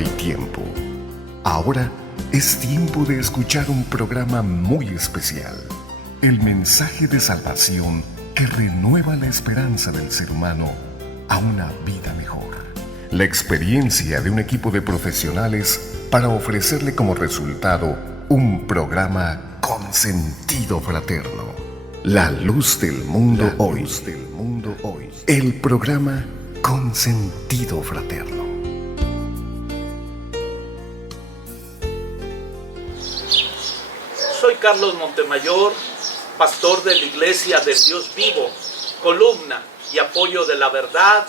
hay tiempo. Ahora es tiempo de escuchar un programa muy especial. El mensaje de salvación que renueva la esperanza del ser humano a una vida mejor. La experiencia de un equipo de profesionales para ofrecerle como resultado un programa con sentido fraterno. La luz del mundo hoy. El programa con sentido fraterno. Soy Carlos Montemayor, pastor de la Iglesia del Dios Vivo, columna y apoyo de la verdad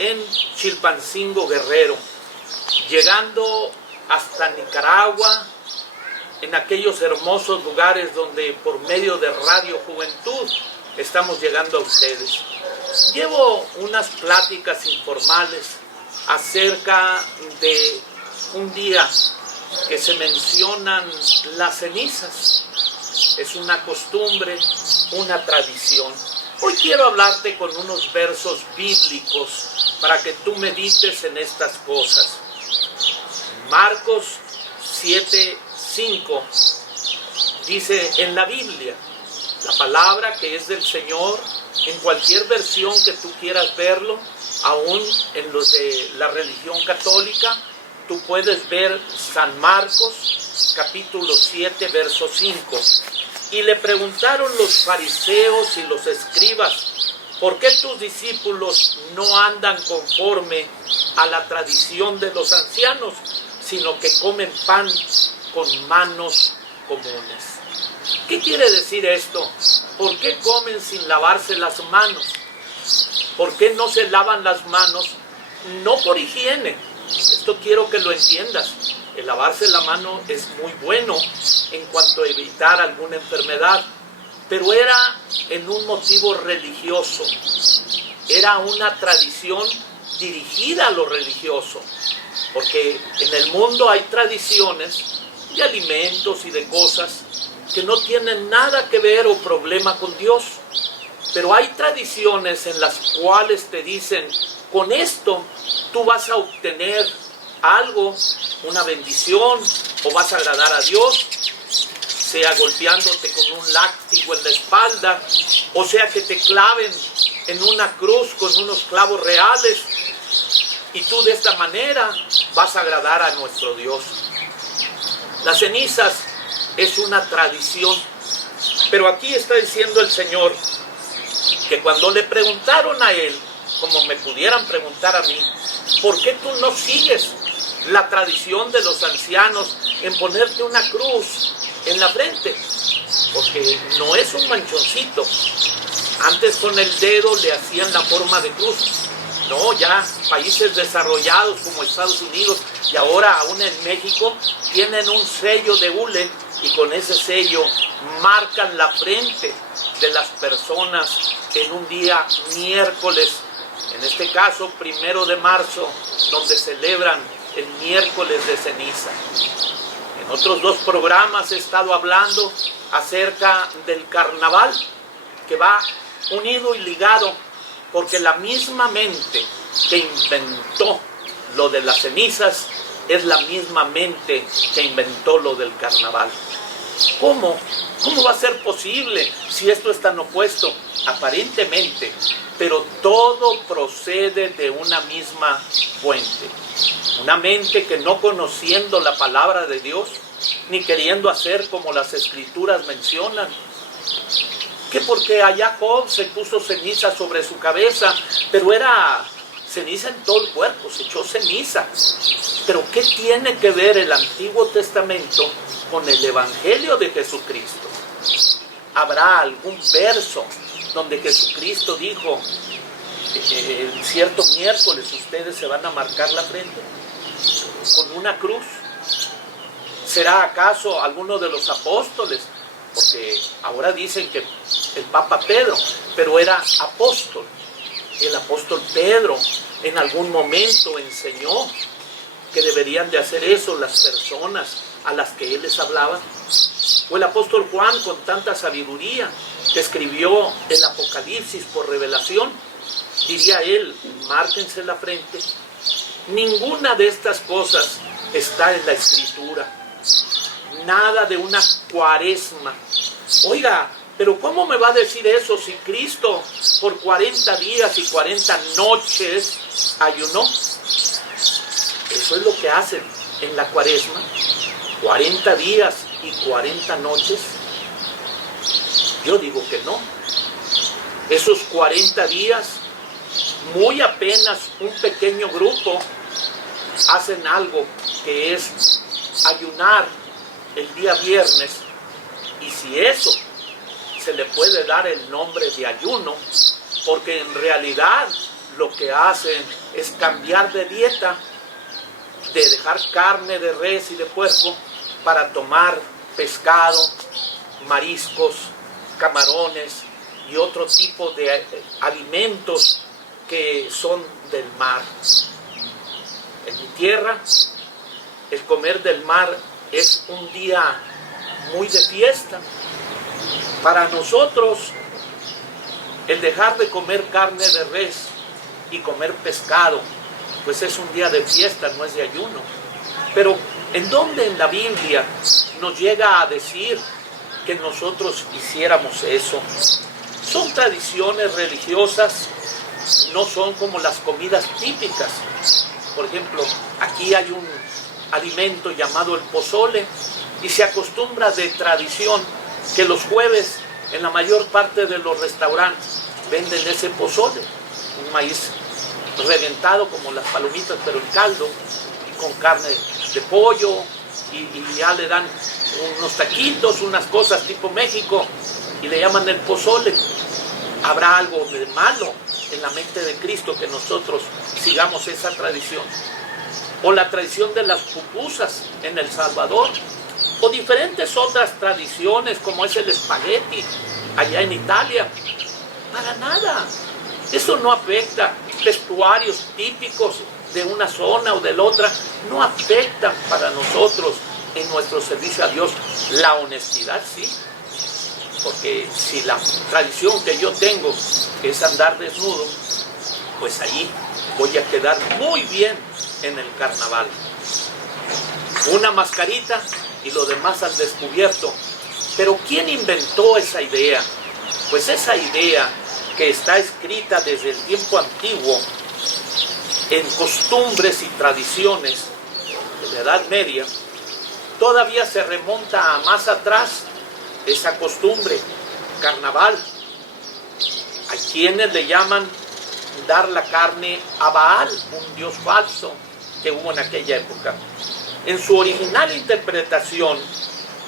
en Chilpancingo, Guerrero, llegando hasta Nicaragua, en aquellos hermosos lugares donde por medio de Radio Juventud estamos llegando a ustedes. Llevo unas pláticas informales acerca de un día que se mencionan las cenizas. Es una costumbre, una tradición. Hoy quiero hablarte con unos versos bíblicos para que tú medites en estas cosas. Marcos 7:5 dice en la Biblia, la palabra que es del Señor, en cualquier versión que tú quieras verlo, aún en los de la religión católica, tú puedes ver San Marcos, capítulo 7, verso 5. Y le preguntaron los fariseos y los escribas, ¿por qué tus discípulos no andan conforme a la tradición de los ancianos, sino que comen pan con manos comunes? ¿Qué quiere decir esto? ¿Por qué comen sin lavarse las manos? ¿Por qué no se lavan las manos? No por higiene. Esto quiero que lo entiendas. El lavarse la mano es muy bueno en cuanto a evitar alguna enfermedad, pero era en un motivo religioso. Era una tradición dirigida a lo religioso, porque en el mundo hay tradiciones de alimentos y de cosas que no tienen nada que ver o problema con Dios, pero hay tradiciones en las cuales te dicen, con esto tú vas a obtener algo, una bendición, o vas a agradar a Dios, sea golpeándote con un látigo en la espalda, o sea que te claven en una cruz con unos clavos reales, y tú de esta manera vas a agradar a nuestro Dios. Las cenizas es una tradición, pero aquí está diciendo el Señor que cuando le preguntaron a Él, como me pudieran preguntar a mí, ¿por qué tú no sigues la tradición de los ancianos en ponerte una cruz en la frente? Porque no es un manchoncito. Antes con el dedo le hacían la forma de cruz. No, ya países desarrollados como Estados Unidos y ahora aún en México tienen un sello de hule y con ese sello marcan la frente de las personas en un día miércoles, en este caso 1 de marzo, donde celebran el miércoles de ceniza. En otros dos programas he estado hablando acerca del carnaval, que va unido y ligado, porque la misma mente que inventó lo de las cenizas es la misma mente que inventó lo del carnaval. ¿Cómo? ¿Cómo va a ser posible si esto es tan opuesto? Aparentemente, pero todo procede de una misma fuente. Una mente que no conociendo la palabra de Dios, ni queriendo hacer como las escrituras mencionan, que porque allá Job se puso ceniza sobre su cabeza, pero era ceniza en todo el cuerpo, se echó ceniza. Pero ¿qué tiene que ver el Antiguo Testamento con el Evangelio de Jesucristo? ¿Habrá algún verso donde Jesucristo dijo, cierto miércoles ustedes se van a marcar la frente con una cruz? ¿Será acaso alguno de los apóstoles? Porque ahora dicen que el Papa Pedro, pero era apóstol. El apóstol Pedro en algún momento enseñó que deberían de hacer eso las personas a las que él les hablaba. O el apóstol Juan, con tanta sabiduría, que escribió el Apocalipsis por revelación, diría él, márquense la frente, Ninguna de estas cosas está en la Escritura. Nada de una cuaresma. Oiga, pero ¿cómo me va a decir eso si Cristo por 40 días y 40 noches ayunó? Eso es lo que hacen en la cuaresma. 40 días y 40 noches. Yo digo que no. Esos 40 días, muy apenas un pequeño grupo hacen algo que es ayunar el día viernes, y si eso se le puede dar el nombre de ayuno, porque en realidad lo que hacen es cambiar de dieta, de dejar carne de res y de puerco para tomar pescado, mariscos, camarones y otro tipo de alimentos que son del mar. En mi tierra, el comer del mar es un día muy de fiesta. Para nosotros, el dejar de comer carne de res y comer pescado, pues es un día de fiesta, no es de ayuno. Pero ¿en dónde en la Biblia nos llega a decir que nosotros hiciéramos eso? Son tradiciones religiosas, no son como las comidas típicas. Por ejemplo, aquí hay un alimento llamado el pozole, y se acostumbra de tradición que los jueves en la mayor parte de los restaurantes venden ese pozole, un maíz reventado como las palomitas pero en caldo, y con carne de pollo, y ya le dan unos taquitos, unas cosas tipo México, y le llaman el pozole. ¿Habrá algo de malo en la mente de Cristo que nosotros sigamos esa tradición? O la tradición de las pupusas en El Salvador, o diferentes otras tradiciones como es el espagueti allá en Italia. Para nada. Eso no afecta. Vestuarios típicos de una zona o de la otra no afectan para nosotros en nuestro servicio a Dios. La honestidad sí, porque si la tradición que yo tengo es andar desnudo, pues ahí voy a quedar muy bien en el carnaval. Una mascarita y lo demás al descubierto. Pero ¿quién inventó esa idea? Pues esa idea que está escrita desde el tiempo antiguo en costumbres y tradiciones de la Edad Media, todavía se remonta a más atrás. Esa costumbre, carnaval, hay quienes le llaman dar la carne a Baal, un dios falso que hubo en aquella época. En su original interpretación,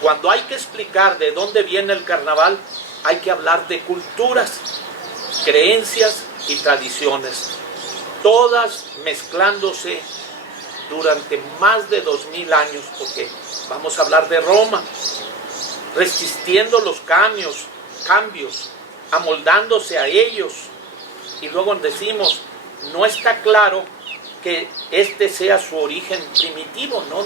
cuando hay que explicar de dónde viene el carnaval, hay que hablar de culturas, creencias y tradiciones, todas mezclándose durante más de 2000 años, porque vamos a hablar de Roma, resistiendo los cambios, amoldándose a ellos. Y luego decimos, no está claro que este sea su origen primitivo. No.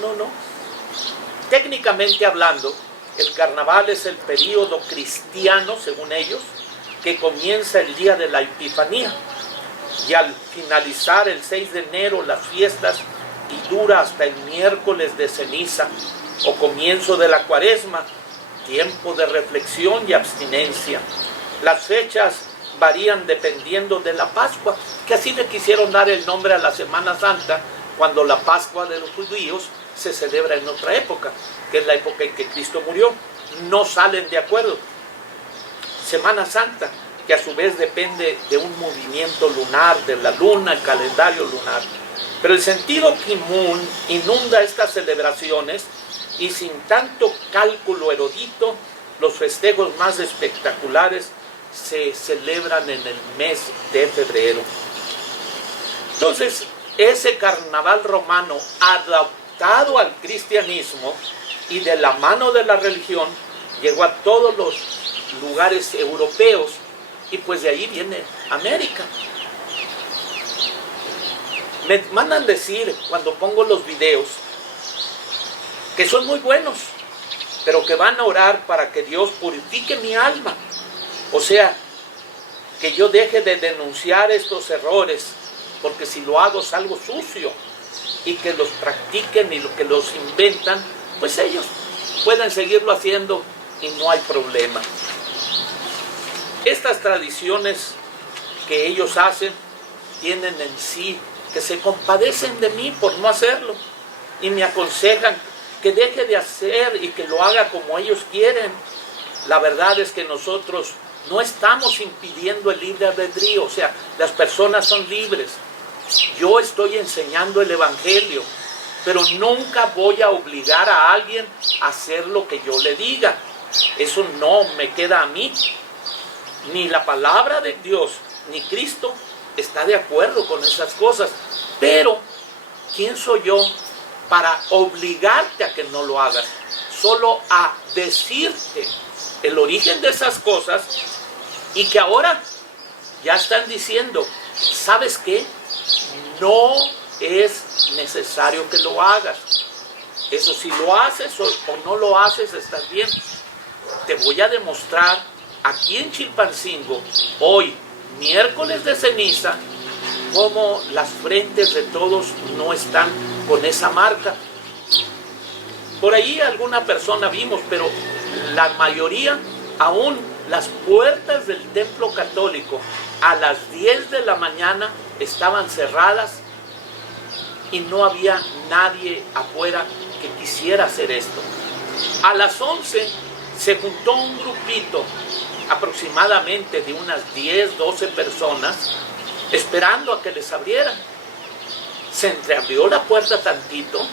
Técnicamente hablando, el carnaval es el período cristiano, según ellos, que comienza el día de la Epifanía, y al finalizar el 6 de enero las fiestas, y dura hasta el miércoles de ceniza o comienzo de la Cuaresma, tiempo de reflexión y abstinencia. Las fechas varían dependiendo de la Pascua, que así le quisieron dar el nombre a la Semana Santa, cuando la Pascua de los judíos se celebra en otra época, que es la época en que Cristo murió. No salen de acuerdo. Semana Santa, que a su vez depende de un movimiento lunar, de la luna, el calendario lunar. Pero el sentido común inunda estas celebraciones, y sin tanto cálculo erudito, los festejos más espectaculares se celebran en el mes de febrero. Entonces, ese carnaval romano adaptado al cristianismo y de la mano de la religión, llegó a todos los lugares europeos, y pues de ahí viene América. Me mandan decir cuando pongo los videos que son muy buenos, pero que van a orar para que Dios purifique mi alma. O sea, que yo deje de denunciar estos errores, porque si lo hago salgo sucio, y que los practiquen y que los inventan, pues ellos pueden seguirlo haciendo y no hay problema. Estas tradiciones que ellos hacen tienen en sí que se compadecen de mí por no hacerlo y me aconsejan que deje de hacer y que lo haga como ellos quieren. La verdad es que nosotros no estamos impidiendo el libre albedrío, o sea, las personas son libres. Yo estoy enseñando el Evangelio, pero nunca voy a obligar a alguien a hacer lo que yo le diga. Eso no me queda a mí. Ni la palabra de Dios, ni Cristo está de acuerdo con esas cosas. Pero, ¿quién soy yo para obligarte a que no lo hagas? Solo a decirte el origen de esas cosas y que ahora ya están diciendo, ¿sabes qué? No es necesario que lo hagas. Eso, si lo haces o no lo haces, estás bien. Te voy a demostrar aquí en Chilpancingo, hoy, miércoles de ceniza, cómo las frentes de todos no están con esa marca. Por ahí alguna persona vimos, pero la mayoría, aún las puertas del templo católico a las 10 de la mañana estaban cerradas y no había nadie afuera que quisiera hacer esto. A las 11 se juntó un grupito aproximadamente de unas 10, 12 personas esperando a que les abrieran. Se entreabrió la puerta tantito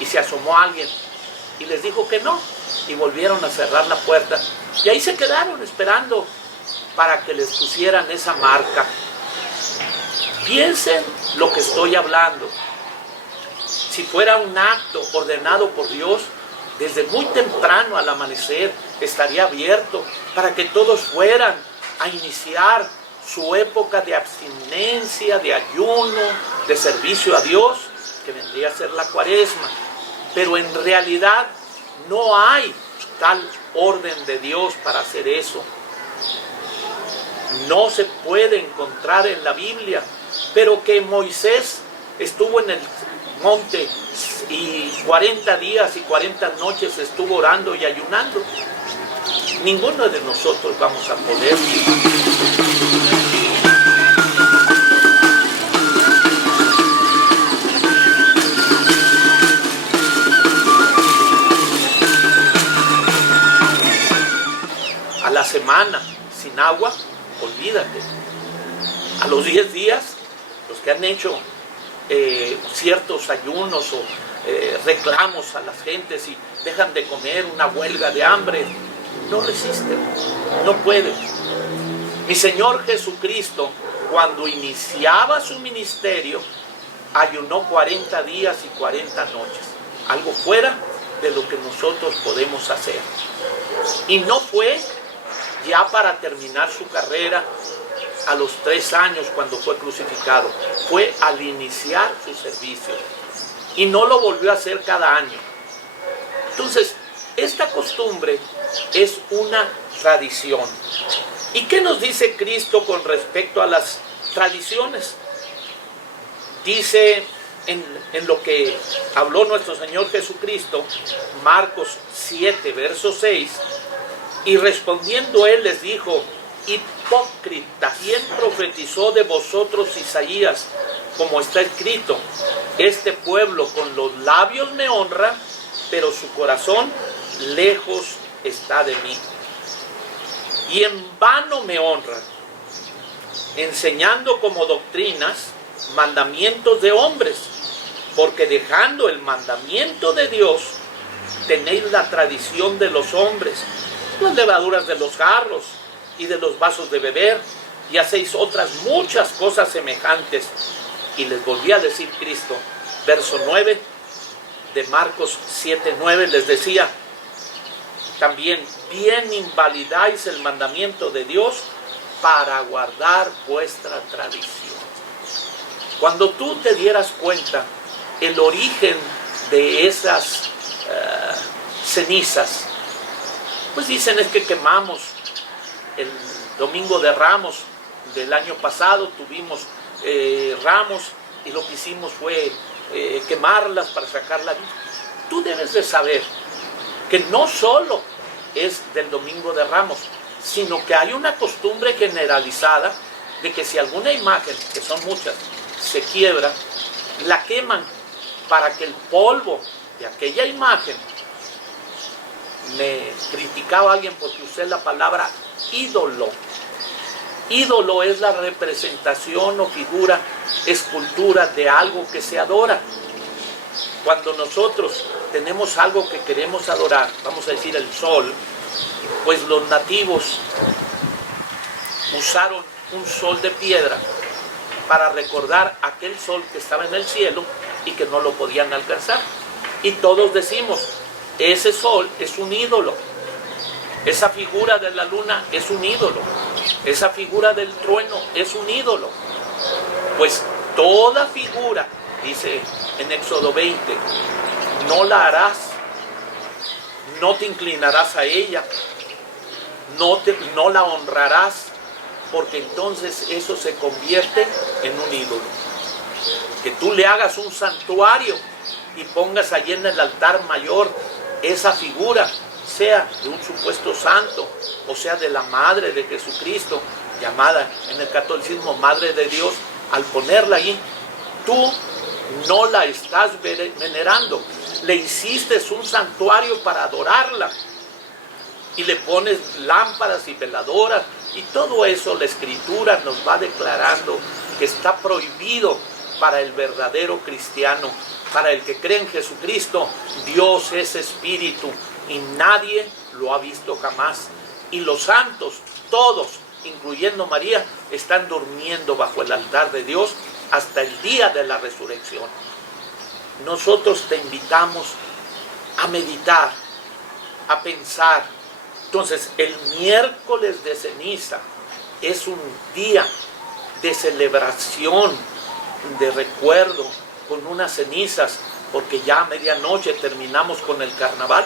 y se asomó alguien y les dijo que no y volvieron a cerrar la puerta y ahí se quedaron esperando para que les pusieran esa marca. Piensen lo que estoy hablando. Si fuera un acto ordenado por Dios, desde muy temprano al amanecer estaría abierto para que todos fueran a iniciar su época de abstinencia, de ayuno, de servicio a Dios, que vendría a ser la Cuaresma. Pero en realidad no hay tal orden de Dios para hacer eso. No se puede encontrar en la Biblia, pero que Moisés estuvo en el monte y 40 días y 40 noches estuvo orando y ayunando. Ninguno de nosotros vamos a poder. A la semana sin agua, olvídate. A los 10 días, los que han hecho ciertos ayunos o reclamos a las gentes y dejan de comer, una huelga de hambre, no resisten, no pueden. Mi Señor Jesucristo, cuando iniciaba su ministerio, ayunó 40 días y 40 noches, algo fuera de lo que nosotros podemos hacer. Y no fue ya para terminar su carrera a los 3 años cuando fue crucificado, fue al iniciar su servicio y no lo volvió a hacer cada año. Entonces, esta costumbre es una tradición. ¿Y qué nos dice Cristo con respecto a las tradiciones? Dice en lo que habló nuestro Señor Jesucristo, Marcos 7, verso 6, y respondiendo él les dijo: hipócritas, ¿quién profetizó de vosotros Isaías, como está escrito? Este pueblo con los labios me honra, pero su corazón lejos está de mí. Y en vano me honran, enseñando como doctrinas mandamientos de hombres, porque dejando el mandamiento de Dios, tenéis la tradición de los hombres, las levaduras de los jarros y de los vasos de beber, y hacéis otras muchas cosas semejantes. Y les volví a decir Cristo, verso 9 de Marcos 7:9, les decía también: bien invalidáis el mandamiento de Dios para guardar vuestra tradición. Cuando tú te dieras cuenta el origen de esas cenizas, pues dicen es que quemamos el domingo de Ramos del año pasado, tuvimos Ramos y lo que hicimos fue quemarlas para sacar la vida. Tú debes de saber que no solo es del Domingo de Ramos, sino que hay una costumbre generalizada de que si alguna imagen, que son muchas, se quiebra, la queman para que el polvo de aquella imagen, me criticaba alguien porque usé la palabra ídolo. Ídolo es la representación o figura, escultura de algo que se adora. Cuando nosotros tenemos algo que queremos adorar, vamos a decir el sol, pues los nativos usaron un sol de piedra para recordar aquel sol que estaba en el cielo y que no lo podían alcanzar. Y todos decimos, ese sol es un ídolo, esa figura de la luna es un ídolo, esa figura del trueno es un ídolo. Pues toda figura, dice en Éxodo 20, no la harás, no te inclinarás a ella, no la honrarás, porque entonces eso se convierte en un ídolo. Que tú le hagas un santuario y pongas allí en el altar mayor esa figura, sea de un supuesto santo, o sea de la Madre de Jesucristo, llamada en el catolicismo Madre de Dios, al ponerla allí, tú no la estás venerando, le hiciste un santuario para adorarla, y le pones lámparas y veladoras, y todo eso la Escritura nos va declarando que está prohibido para el verdadero cristiano, para el que cree en Jesucristo. Dios es espíritu y nadie lo ha visto jamás. Y los santos, todos, incluyendo María, están durmiendo bajo el altar de Dios hasta el día de la resurrección. Nosotros te invitamos a meditar, a pensar. Entonces, el miércoles de ceniza es un día de celebración, de recuerdo, con unas cenizas, porque ya a medianoche terminamos con el carnaval.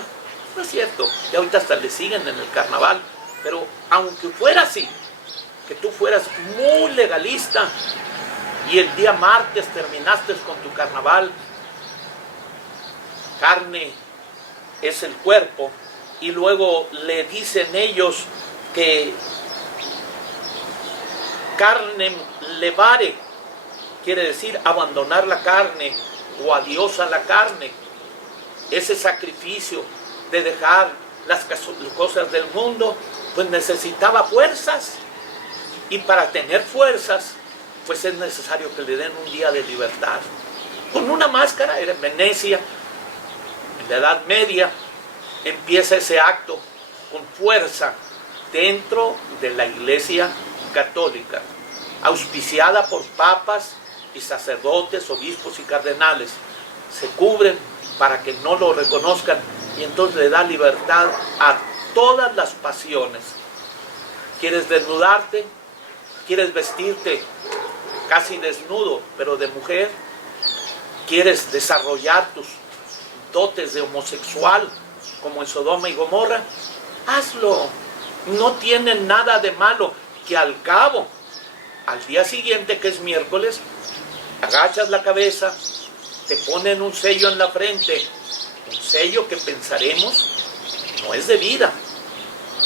No es cierto, y ahorita hasta le siguen en el carnaval, pero aunque fuera así, que tú fueras muy legalista y el día martes terminaste con tu carnaval, carne es el cuerpo, y luego le dicen ellos que carne levare, quiere decir abandonar la carne o adiós a la carne. Ese sacrificio de dejar las cosas del mundo, pues necesitaba fuerzas, y para tener fuerzas pues es necesario que le den un día de libertad. Con una máscara, era en Venecia, en la Edad Media, empieza ese acto con fuerza dentro de la Iglesia Católica, auspiciada por papas y sacerdotes, obispos y cardenales. Se cubren para que no lo reconozcan, y entonces le da libertad a todas las pasiones. ¿Quieres desnudarte? ¿Quieres vestirte casi desnudo, pero de mujer? ¿Quieres desarrollar tus dotes de homosexual, como en Sodoma y Gomorra? Hazlo. No tiene nada de malo, que al cabo, al día siguiente, que es miércoles, agachas la cabeza, te ponen un sello en la frente, un sello que pensaremos no es de vida,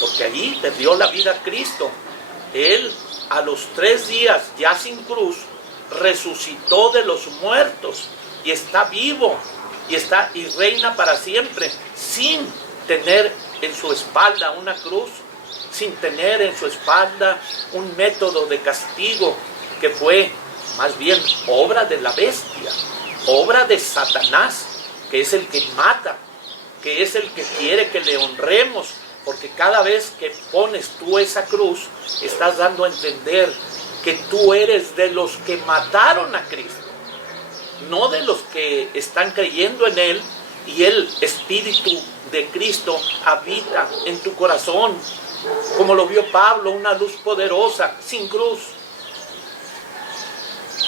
porque allí perdió la vida Cristo. Él, a los 3 días, ya sin cruz, resucitó de los muertos y está vivo y reina para siempre, sin tener en su espalda una cruz, sin tener en su espalda un método de castigo que fue más bien obra de la bestia, obra de Satanás, que es el que mata, que es el que quiere que le honremos, porque cada vez que pones tú esa cruz, estás dando a entender que tú eres de los que mataron a Cristo, no de los que están creyendo en Él, y el Espíritu de Cristo habita en tu corazón, como lo vio Pablo, una luz poderosa, sin cruz.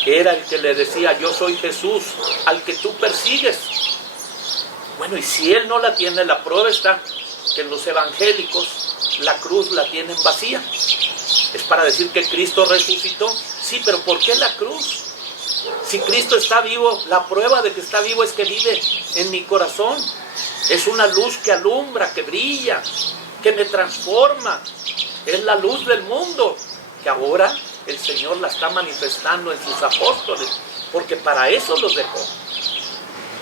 Era el que le decía: yo soy Jesús, al que tú persigues. Bueno, y si él no la tiene, la prueba está que en los evangélicos la cruz la tienen vacía. Es para decir que Cristo resucitó. Sí, pero ¿por qué la cruz? Si Cristo está vivo, la prueba de que está vivo es que vive en mi corazón. Es una luz que alumbra, que brilla, que me transforma. Es la luz del mundo, que ahora el Señor la está manifestando en sus apóstoles, porque para eso los dejó.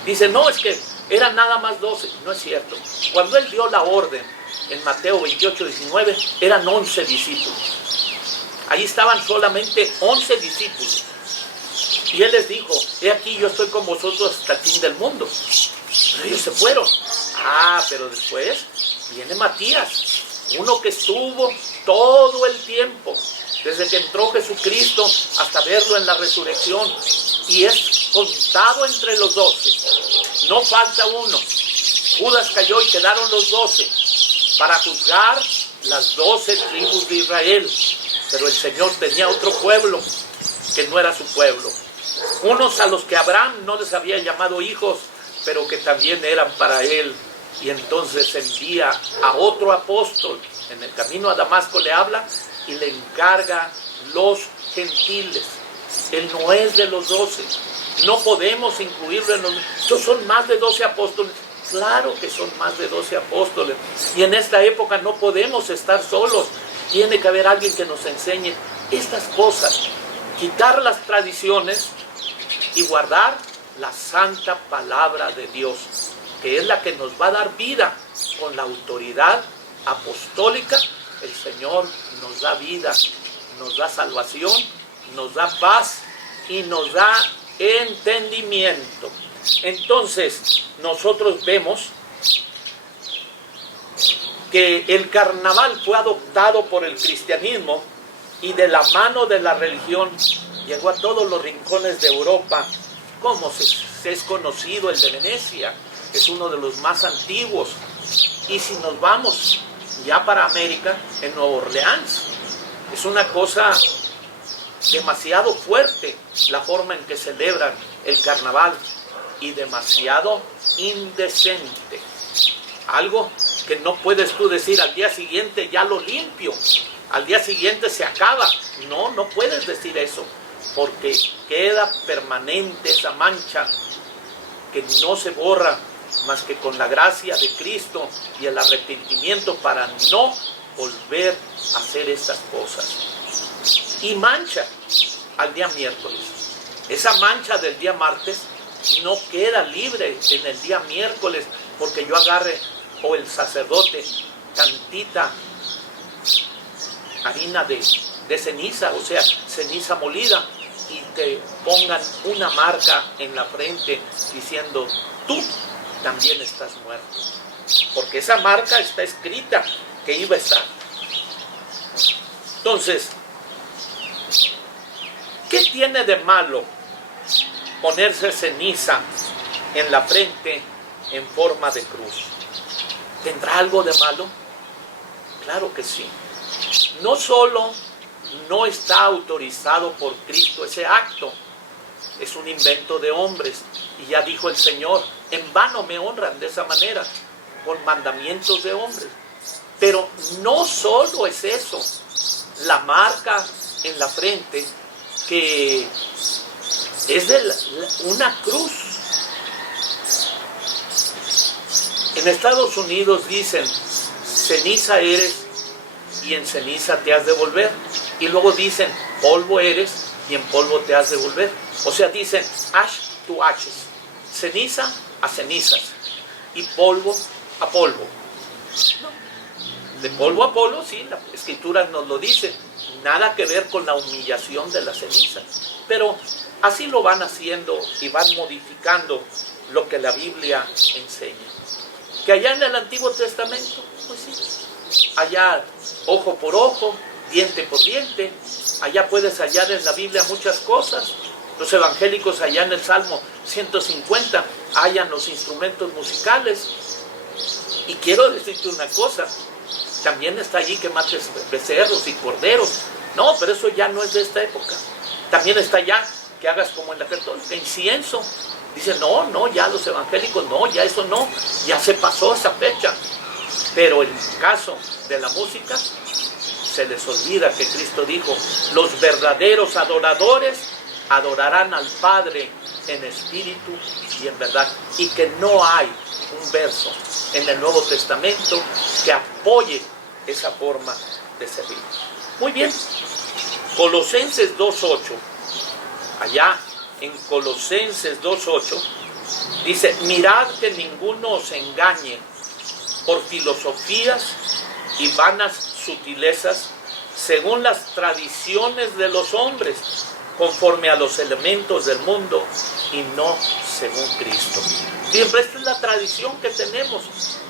Dice, no, es que eran nada más 12. No es cierto. Cuando Él dio la orden, en Mateo 28, 19, eran 11 discípulos. Ahí estaban solamente 11 discípulos. Y Él les dijo, he aquí yo estoy con vosotros hasta el fin del mundo. Pero ellos se fueron. Pero después viene Matías, uno que estuvo todo el tiempo, desde que entró Jesucristo hasta verlo en la resurrección, y es contado entre los 12. No falta uno. Judas cayó y quedaron los 12 para juzgar las 12 tribus de Israel. Pero el Señor tenía otro pueblo que no era su pueblo. Unos a los que Abraham no les había llamado hijos, pero que también eran para él. Y entonces envía a otro apóstol. En el camino a Damasco le habla y le encarga los gentiles. Él no es de los 12. No podemos incluirlo en los... Estos son más de 12 apóstoles. Claro que son más de 12 apóstoles. Y en esta época no podemos estar solos. Tiene que haber alguien que nos enseñe estas cosas. Quitar las tradiciones y guardar la santa palabra de Dios, que es la que nos va a dar vida. Con la autoridad apostólica, el Señor nos da vida, nos da salvación, nos da paz y nos da entendimiento. Entonces, nosotros vemos que el carnaval fue adoptado por el cristianismo y de la mano de la religión llegó a todos los rincones de Europa, como se es conocido el de Venecia, que es uno de los más antiguos. Y si nos vamos ya para América, en Nueva Orleans, es una cosa demasiado fuerte la forma en que celebran el carnaval y demasiado indecente. Algo que no puedes tú decir al día siguiente ya lo limpio, al día siguiente se acaba. No puedes decir eso, porque queda permanente esa mancha que no se borra más que con la gracia de Cristo y el arrepentimiento para no volver a hacer estas cosas. Y mancha al día miércoles. Esa mancha del día martes no queda libre en el día miércoles porque yo agarre o el sacerdote tantita harina de ceniza, o sea, ceniza molida, y te pongan una marca en la frente diciendo, tú también estás muerto. Porque esa marca está escrita que iba a estar. Entonces, ¿qué tiene de malo ponerse ceniza en la frente en forma de cruz? ¿Tendrá algo de malo? Claro que sí. No solo no está autorizado por Cristo ese acto, es un invento de hombres. Y ya dijo el Señor, en vano me honran de esa manera, con mandamientos de hombres. Pero no solo es eso, la marca en la frente, que es de una cruz. En Estados Unidos dicen, ceniza eres y en ceniza te has de volver. Y luego dicen, polvo eres y en polvo te has de volver. O sea, dicen, ash to ashes, ceniza a cenizas y polvo a polvo. No. De polvo a polvo, sí, la Escritura nos lo dice. Nada que ver con la humillación de la ceniza. Pero así lo van haciendo y van modificando lo que la Biblia enseña. Que allá en el Antiguo Testamento, pues sí, allá ojo por ojo, diente por diente, allá puedes hallar en la Biblia muchas cosas. Los evangélicos allá en el Salmo 150 hallan los instrumentos musicales. Y quiero decirte una cosa, también está allí que mates becerros y corderos. No, pero eso ya no es de esta época. También está allá que hagas como en la católica, incienso. Dicen, no, ya los evangélicos, no, ya eso no, ya se pasó esa fecha. Pero en el caso de la música, se les olvida que Cristo dijo, los verdaderos adoradores adorarán al Padre en espíritu y en verdad. Y que no hay un verso en el Nuevo Testamento que apoye esa forma de servir. Muy bien, Colosenses 2.8, allá en Colosenses 2.8, dice: mirad que ninguno os engañe por filosofías y vanas sutilezas, según las tradiciones de los hombres, conforme a los elementos del mundo y no según Cristo. Siempre esta es la tradición que tenemos,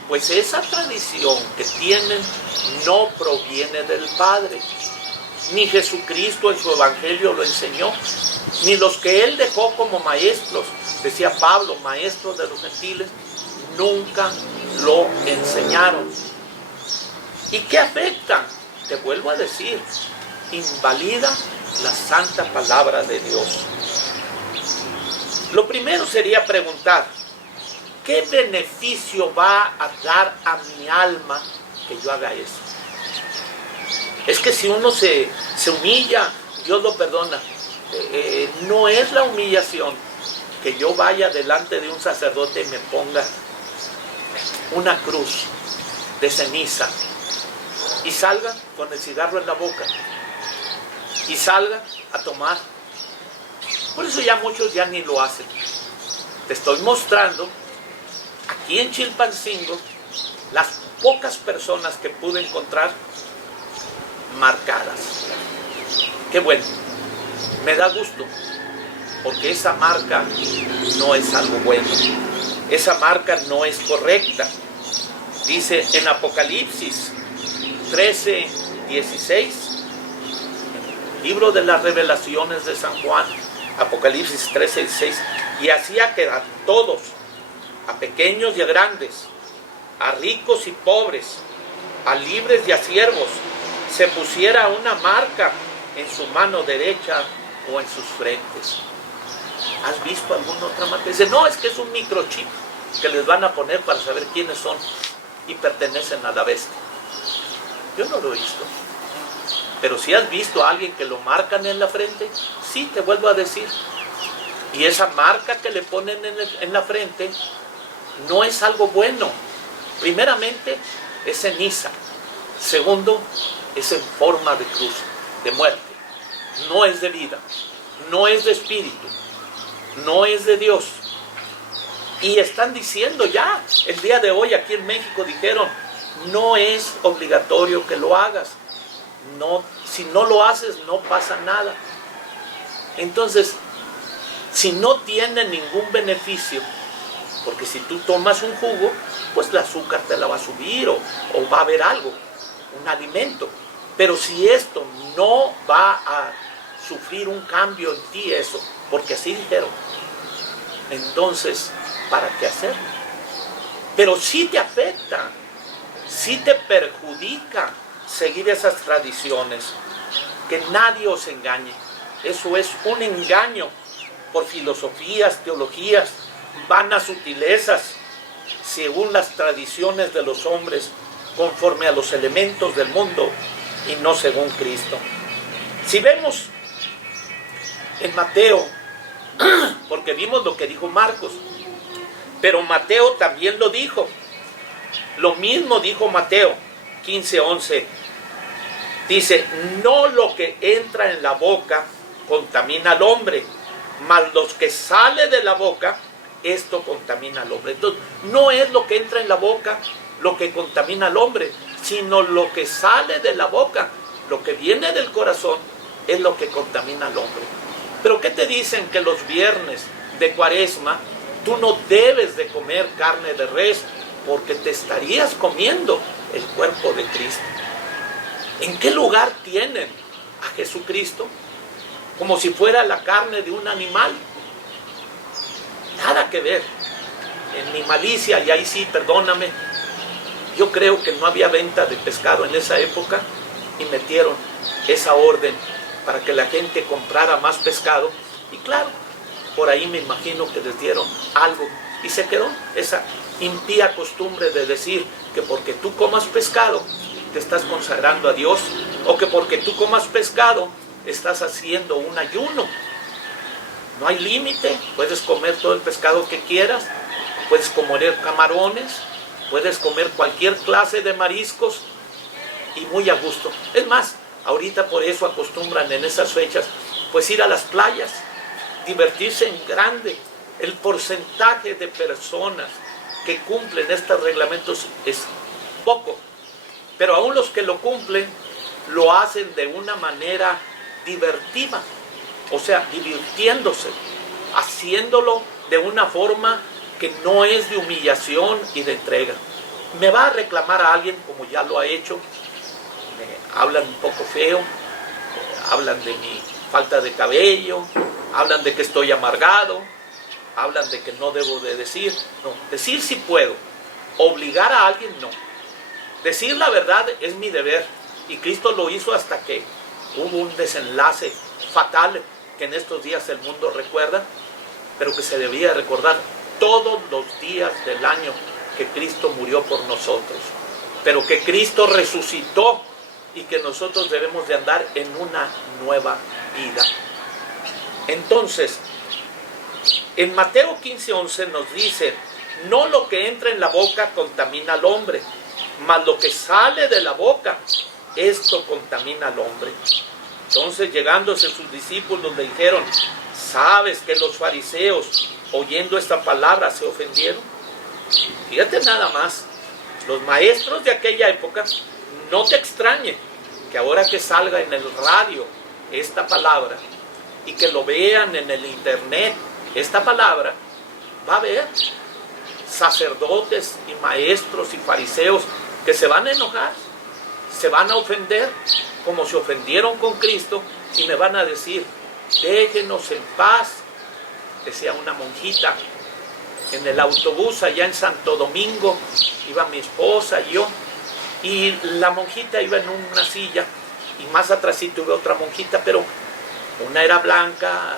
pues esa tradición que tienen no proviene del Padre, ni Jesucristo en su evangelio lo enseñó, ni los que él dejó como maestros, decía Pablo, maestros de los gentiles, nunca lo enseñaron. ¿Y qué afecta? Te vuelvo a decir, invalida la santa palabra de Dios. Lo primero sería preguntar: ¿qué beneficio va a dar a mi alma que yo haga eso? Es que si uno se humilla, Dios lo perdona. No es la humillación que yo vaya delante de un sacerdote y me ponga una cruz de ceniza y salga con el cigarro en la boca y salga a tomar. Por eso ya muchos ya ni lo hacen. Te estoy mostrando aquí en Chilpancingo las pocas personas que pude encontrar marcadas. Qué bueno, me da gusto, porque esa marca no es algo bueno, esa marca no es correcta. Dice en Apocalipsis 13:16, libro de las revelaciones de San Juan, Apocalipsis 13:16, y hacía que a todos, a pequeños y a grandes, a ricos y pobres, a libres y a siervos, se pusiera una marca en su mano derecha o en sus frentes. ¿Has visto alguna otra marca? Dice, no, es que es un microchip que les van a poner para saber quiénes son y pertenecen a la bestia. Yo no lo he visto. Pero si has visto a alguien que lo marcan en la frente, sí, te vuelvo a decir. Y esa marca que le ponen en la frente no es algo bueno. Primeramente, es ceniza. Segundo, es en forma de cruz, de muerte. No es de vida, no es de espíritu, no es de Dios. Y están diciendo ya, el día de hoy aquí en México dijeron, no es obligatorio que lo hagas. No, si no lo haces, no pasa nada. Entonces, si no tiene ningún beneficio, porque si tú tomas un jugo, pues el azúcar te la va a subir o va a haber algo, un alimento. Pero si esto no va a sufrir un cambio en ti, eso, porque así dijeron, entonces, ¿para qué hacerlo? Pero sí te afecta, sí te perjudica seguir esas tradiciones. Que nadie os engañe. Eso es un engaño por filosofías, teologías, vanas sutilezas, según las tradiciones de los hombres, conforme a los elementos del mundo y no según Cristo. Si vemos en Mateo, porque vimos lo que dijo Marcos, pero Mateo también lo dijo. Lo mismo dijo Mateo 15:11. Dice, no lo que entra en la boca contamina al hombre, mas lo que sale de la boca, esto contamina al hombre. Entonces, no es lo que entra en la boca lo que contamina al hombre, sino lo que sale de la boca, lo que viene del corazón, es lo que contamina al hombre. Pero ¿qué te dicen? Que los viernes de Cuaresma tú no debes de comer carne de res, porque te estarías comiendo el cuerpo de Cristo. ¿En qué lugar tienen a Jesucristo? Como si fuera la carne de un animal. Nada que ver. En mi malicia, y ahí sí, perdóname, yo creo que no había venta de pescado en esa época y metieron esa orden para que la gente comprara más pescado. Y claro, por ahí me imagino que les dieron algo y se quedó esa impía costumbre de decir que porque tú comas pescado te estás consagrando a Dios, o que porque tú comas pescado estás haciendo un ayuno. No hay límite, puedes comer todo el pescado que quieras, puedes comer camarones, puedes comer cualquier clase de mariscos y muy a gusto. Es más, ahorita por eso acostumbran en esas fechas, pues ir a las playas, divertirse en grande. El porcentaje de personas que cumplen estos reglamentos es poco, pero aún los que lo cumplen, lo hacen de una manera divertida, o sea, divirtiéndose, haciéndolo de una forma que no es de humillación y de entrega. Me va a reclamar a alguien como ya lo ha hecho, me hablan un poco feo, hablan de mi falta de cabello, hablan de que estoy amargado, hablan de que no debo de decir. No, decir sí puedo, obligar a alguien no. Decir la verdad es mi deber, y Cristo lo hizo hasta que hubo un desenlace fatal que en estos días el mundo recuerda, pero que se debía recordar todos los días del año, que Cristo murió por nosotros, pero que Cristo resucitó y que nosotros debemos de andar en una nueva vida. Entonces, en Mateo 15:11 nos dice: no lo que entra en la boca contamina al hombre, mas lo que sale de la boca, esto contamina al hombre. Entonces, llegándose sus discípulos, le dijeron: ¿sabes que los fariseos, oyendo esta palabra, se ofendieron? Fíjate nada más, los maestros de aquella época, no te extrañe que ahora que salga en el radio esta palabra y que lo vean en el internet esta palabra, va a haber sacerdotes y maestros y fariseos que se van a enojar, se van a ofender, como se ofendieron con Cristo, y me van a decir: déjenos en paz. Decía una monjita en el autobús allá en Santo Domingo, iba mi esposa y yo, y la monjita iba en una silla, y más atrásito iba otra monjita, pero una era blanca,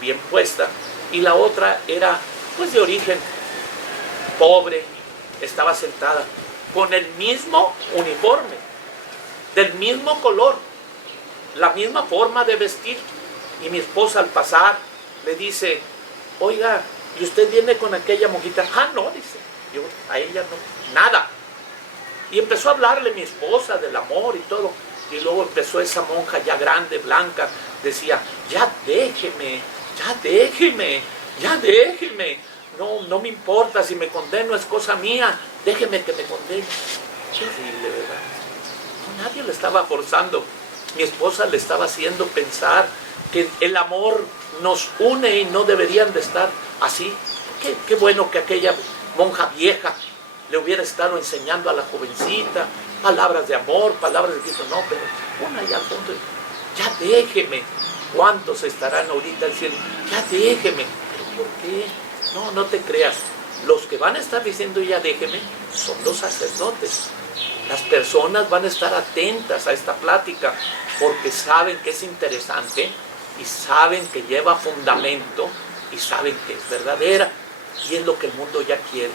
bien puesta, y la otra era pues de origen pobre, estaba sentada con el mismo uniforme, del mismo color, la misma forma de vestir, y mi esposa al pasar le dice: oiga, ¿y usted viene con aquella monjita? Ah, no, dice, yo a ella no, nada. Y empezó a hablarle mi esposa del amor y todo, y luego empezó esa monja ya grande, blanca, decía: ya déjeme, ya déjeme, ya déjeme, no me importa, si me condeno es cosa mía, déjeme que me condene. Qué horrible, ¿verdad? No, nadie le estaba forzando, mi esposa le estaba haciendo pensar que el amor nos une y no deberían de estar así. Qué bueno que aquella monja vieja le hubiera estado enseñando a la jovencita palabras de amor, palabras de Cristo. No, pero una ya al fondo, ya déjeme. ¿Cuántos estarán ahorita diciendo: ya déjeme? ¿Pero por qué? No te creas. Los que van a estar diciendo ya déjeme son los sacerdotes. Las personas van a estar atentas a esta plática porque saben que es interesante y saben que lleva fundamento y saben que es verdadera, y es lo que el mundo ya quiere.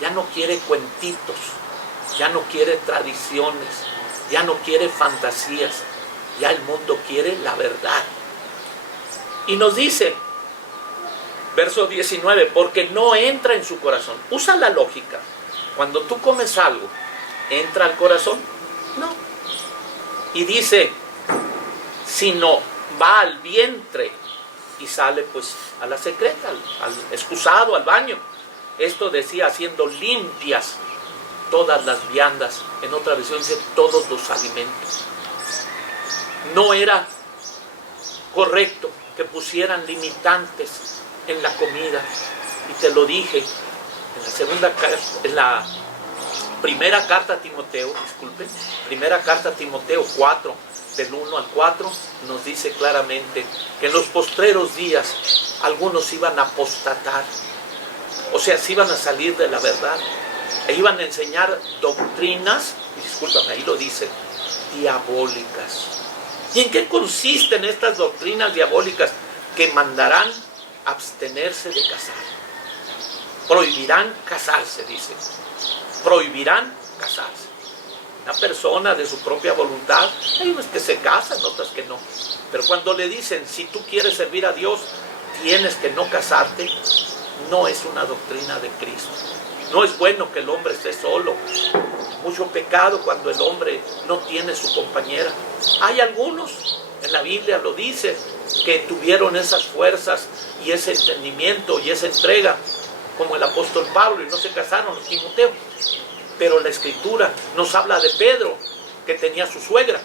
Ya no quiere cuentitos, ya no quiere tradiciones, ya no quiere fantasías, ya el mundo quiere la verdad. Y nos dice, verso 19, porque no entra en su corazón. Usa la lógica. Cuando tú comes algo, ¿entra al corazón? No. Y dice, sino va al vientre y sale pues a la secreta, al excusado, al baño. Esto decía, haciendo limpias todas las viandas. En otra versión dice, todos los alimentos. No era correcto que pusieran limitantes en la comida. Y te lo dije en la primera carta a Timoteo, primera carta a Timoteo 4, del 1 al 4, nos dice claramente que en los postreros días algunos iban a apostatar, o sea, se iban a salir de la verdad, e iban a enseñar doctrinas, ahí lo dice, diabólicas. ¿Y en qué consisten estas doctrinas diabólicas? Que mandarán abstenerse de casar. Prohibirán casarse, dice. Prohibirán casarse. Una persona de su propia voluntad, hay unas que se casan, otras que no. Pero cuando le dicen, si tú quieres servir a Dios, tienes que no casarte, no es una doctrina de Cristo. No es bueno que el hombre esté solo. Mucho pecado cuando el hombre no tiene su compañera. Hay algunos, en la Biblia lo dice, que tuvieron esas fuerzas y ese entendimiento y esa entrega, como el apóstol Pablo, y no se casaron, Timoteo. Pero la Escritura nos habla de Pedro, que tenía su suegra,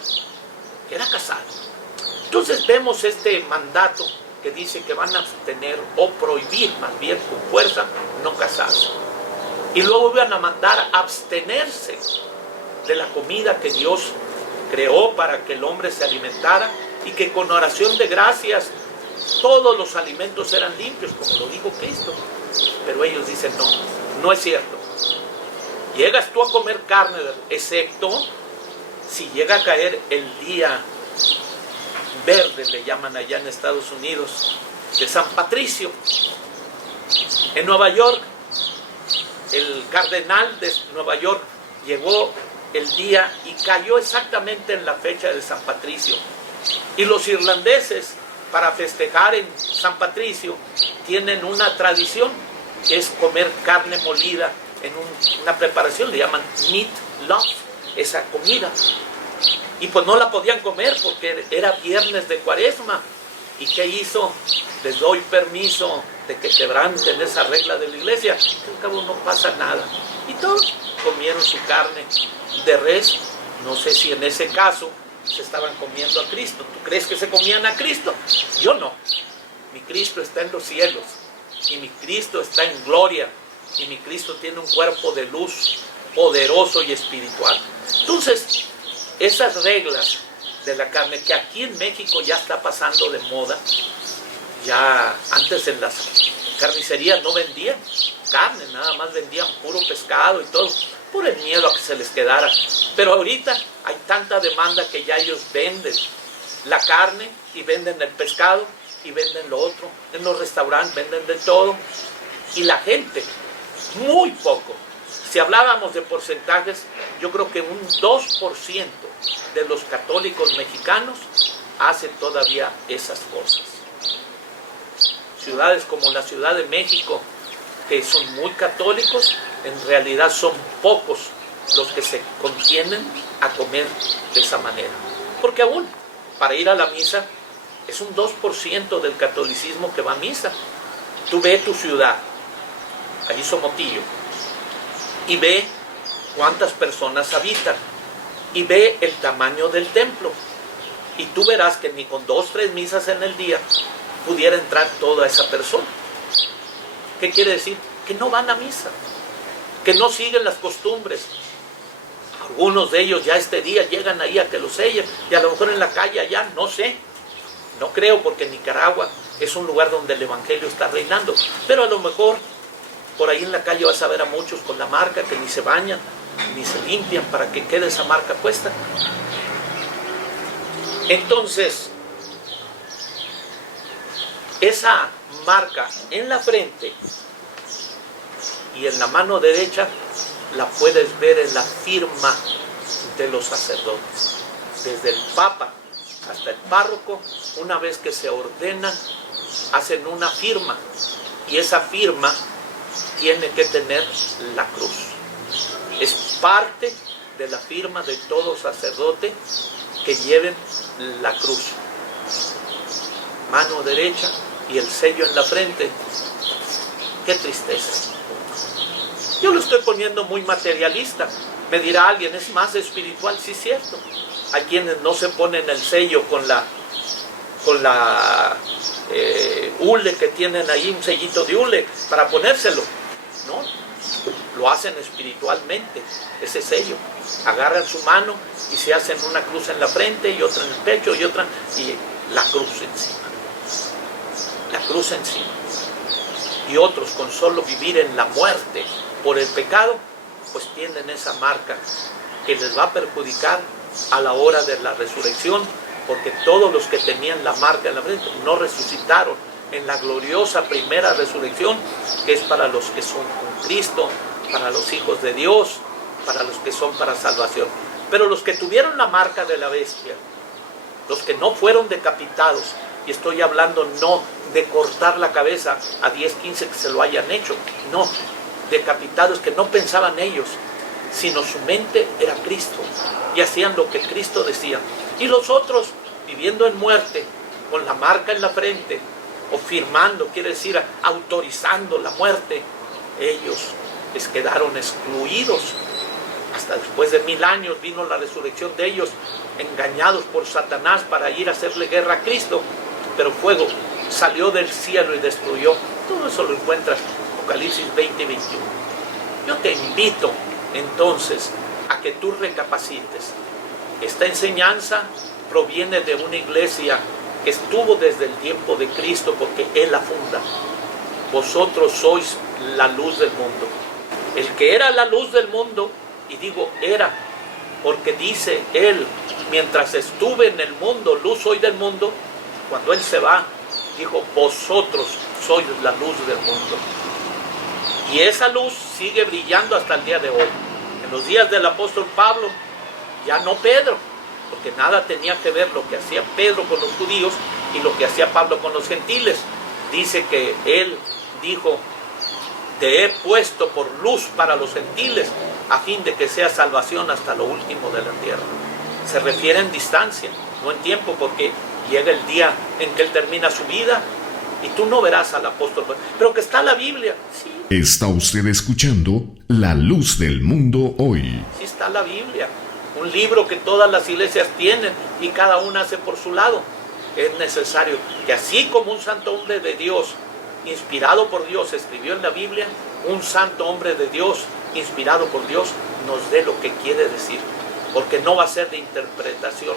que era casado. Entonces vemos este mandato que dice que van a abstener o prohibir, más bien con fuerza, no casarse. Y luego van a mandar abstenerse de la comida que Dios creó para que el hombre se alimentara, y que con oración de gracias todos los alimentos eran limpios, como lo dijo Cristo. Pero ellos dicen no, no es cierto. Llegas tú a comer carne, excepto si llega a caer el día verde, le llaman allá en Estados Unidos, de San Patricio. En Nueva York, el cardenal de Nueva York llegó el día y cayó exactamente en la fecha de San Patricio. Y los irlandeses, para festejar en San Patricio, tienen una tradición que es comer carne molida en una preparación, le llaman meatloaf, esa comida. Y pues no la podían comer porque era viernes de Cuaresma. ¿Y qué hizo? Les doy permiso de que quebranten esa regla de la iglesia, que al cabo no pasa nada. Y todos comieron su carne de res. No sé si en ese caso se estaban comiendo a Cristo. ¿Tú crees que se comían a Cristo? Yo no. Mi Cristo está en los cielos, y mi Cristo está en gloria, y mi Cristo tiene un cuerpo de luz poderoso y espiritual. Entonces, esas reglas de la carne, que aquí en México ya está pasando de moda, ya antes en las carnicerías no vendían carne, nada más vendían puro pescado y todo, por el miedo a que se les quedara. Pero ahorita hay tanta demanda que ya ellos venden la carne y venden el pescado y venden lo otro. En los restaurantes venden de todo. Y la gente, muy poco, si hablábamos de porcentajes, yo creo que un 2% de los católicos mexicanos hacen todavía esas cosas. Ciudades como la Ciudad de México, que son muy católicos, en realidad son pocos los que se contienen a comer de esa manera. Porque aún para ir a la misa es un 2% del catolicismo que va a misa. Tú ve tu ciudad, ahí Somotillo, y ve cuántas personas habitan, y ve el tamaño del templo, y tú verás que ni con 2 o 3 misas en el día pudiera entrar toda esa persona. ¿Qué quiere decir? Que no van a misa, que no siguen las costumbres. Algunos de ellos ya este día llegan ahí a que los sellen, y a lo mejor en la calle allá, no sé, no creo, porque Nicaragua es un lugar donde el evangelio está reinando, pero a lo mejor por ahí en la calle vas a ver a muchos con la marca, que ni se bañan, ni se limpian para que quede esa marca puesta. Entonces, esa marca en la frente y en la mano derecha la puedes ver en la firma de los sacerdotes. Desde el Papa hasta el párroco, una vez que se ordenan, hacen una firma, y esa firma tiene que tener la cruz. Es parte de la firma de todo sacerdote que lleven la cruz. Mano derecha y el sello en la frente. ¡Qué tristeza! Yo lo estoy poniendo muy materialista. Me dirá alguien, es más espiritual. Sí, es cierto. Hay quienes no se ponen el sello con la hule que tienen ahí, un sellito de hule para ponérselo. No, lo hacen espiritualmente, ese sello. Agarran su mano y se hacen una cruz en la frente y otra en el pecho y otra, y la cruz encima. La cruz encima. Y otros, con solo vivir en la muerte por el pecado, pues tienen esa marca que les va a perjudicar a la hora de la resurrección, porque todos los que tenían la marca en la frente no resucitaron en la gloriosa primera resurrección, que es para los que son con Cristo, para los hijos de Dios, para los que son para salvación. Pero los que tuvieron la marca de la bestia, los que no fueron decapitados, y estoy hablando no de cortar la cabeza a 10, 15 que se lo hayan hecho. No, decapitados que no pensaban ellos, sino su mente era Cristo. Y hacían lo que Cristo decía. Y los otros, viviendo en muerte, con la marca en la frente, o firmando, quiere decir, autorizando la muerte, ellos les quedaron excluidos. Hasta después de 1000 años vino la resurrección de ellos, engañados por Satanás para ir a hacerle guerra a Cristo. Pero fuego salió del cielo y destruyó. Todo eso lo encuentras en Apocalipsis 20 y 21. Yo te invito entonces a que tú recapacites. Esta enseñanza proviene de una iglesia que estuvo desde el tiempo de Cristo, porque Él la funda. Vosotros sois la luz del mundo. El que era la luz del mundo, y digo era, porque dice Él, mientras estuve en el mundo, luz soy del mundo. Cuando Él se va, dijo, vosotros sois la luz del mundo. Y esa luz sigue brillando hasta el día de hoy. En los días del apóstol Pablo, ya no Pedro, porque nada tenía que ver lo que hacía Pedro con los judíos y lo que hacía Pablo con los gentiles. Dice que él dijo, te he puesto por luz para los gentiles, a fin de que sea salvación hasta lo último de la tierra. Se refiere en distancia, no en tiempo, porque llega el día en que él termina su vida y tú no verás al apóstol. Pero que está la Biblia, sí. Está usted escuchando La Luz del Mundo Hoy. Sí está la Biblia, un libro que todas las iglesias tienen y cada una hace por su lado. Es necesario que así como un santo hombre de Dios, inspirado por Dios, escribió en la Biblia, un santo hombre de Dios, inspirado por Dios, nos dé lo que quiere decir, porque no va a ser de interpretación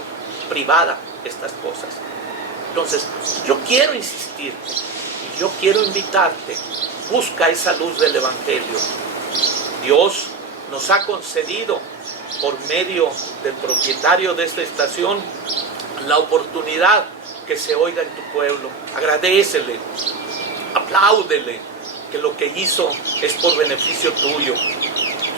privada estas cosas. Entonces, yo quiero insistir, y yo quiero invitarte, busca esa luz del Evangelio. Dios nos ha concedido, por medio del propietario de esta estación, la oportunidad que se oiga en tu pueblo. Agradécele, apláudele, que lo que hizo es por beneficio tuyo.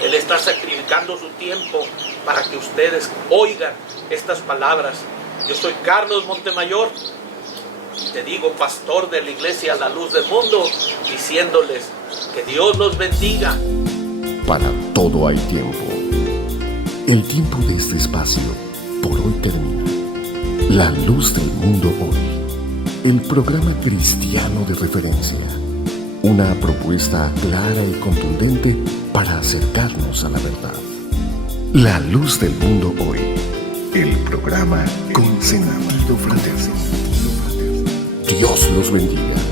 Él está sacrificando su tiempo para que ustedes oigan estas palabras. Yo soy Carlos Montemayor, te digo, pastor de la iglesia La Luz del Mundo, diciéndoles que Dios los bendiga. Para todo hay tiempo. El tiempo de este espacio por hoy termina. La Luz del Mundo Hoy, el programa cristiano de referencia. Una propuesta clara y contundente para acercarnos a la verdad. La Luz del Mundo Hoy, el programa con sentido fraterno. Dios los bendiga.